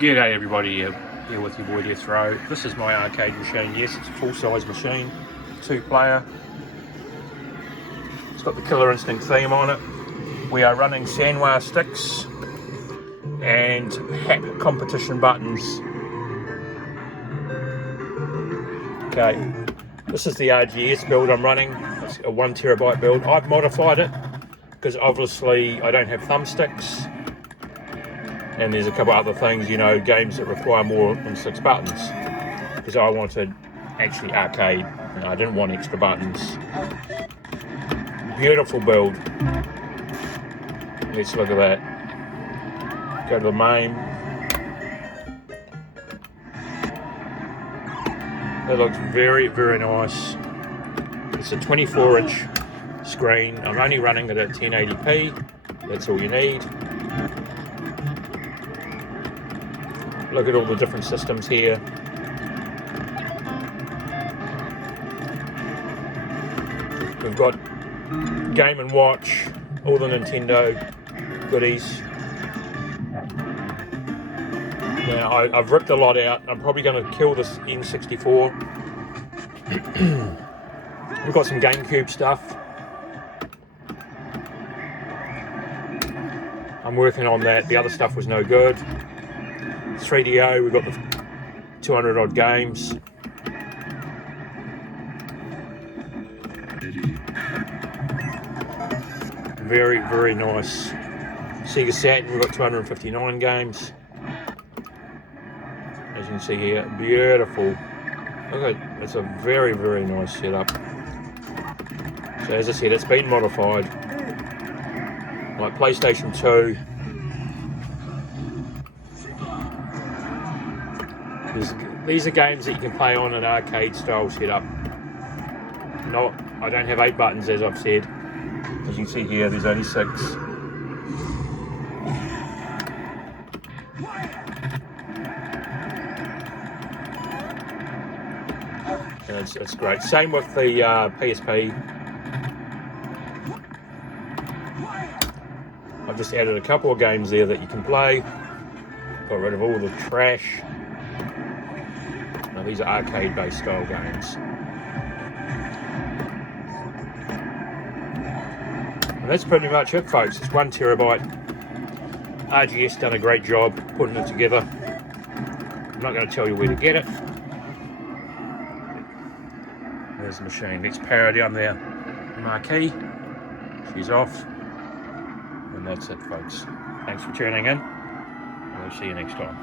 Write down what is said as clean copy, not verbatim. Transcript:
G'day everybody, here with your boy Death Row. This is my arcade machine. Yes, it's a full-size machine, 2-player. It's got the Killer Instinct theme on it. We are running Sanwa sticks and hat competition buttons. Okay, this is the RGS build I'm running. It's a 1TB build. I've modified it because obviously I don't have thumbsticks. And there's a couple other things, you know, games that require more than 6 buttons. Because I wanted actually arcade, and I didn't want extra buttons. Beautiful build. Let's look at that. Go to the main. That looks very, very nice. It's a 24-inch screen. I'm only running it at 1080p. That's all you need. Look at all the different systems here. We've got Game & Watch, all the Nintendo goodies. Now, I've ripped a lot out. I'm probably going to kill this N64. We've got some GameCube stuff. I'm working on that. The other stuff was no good. 3DO, we've got the 200 odd games. Very, very nice. Sega Saturn, we've got 259 games. As you can see here, beautiful. Look at, it's a very, very nice setup. So as I said, it's been modified. Like PlayStation 2. These are games that you can play on an arcade style setup. I don't have 8 buttons, as I've said. As you can see here, there's only 6. And it's great. Same with the PSP. I've just added a couple of games there that you can play. Got rid of all the trash. Now these are arcade-based style games. And that's pretty much it, folks. It's 1TB. RGS done a great job putting it together. I'm not going to tell you where to get it. There's the machine. Let's power down there. Marquee. She's off. And that's it, folks. Thanks for tuning in. We'll see you next time.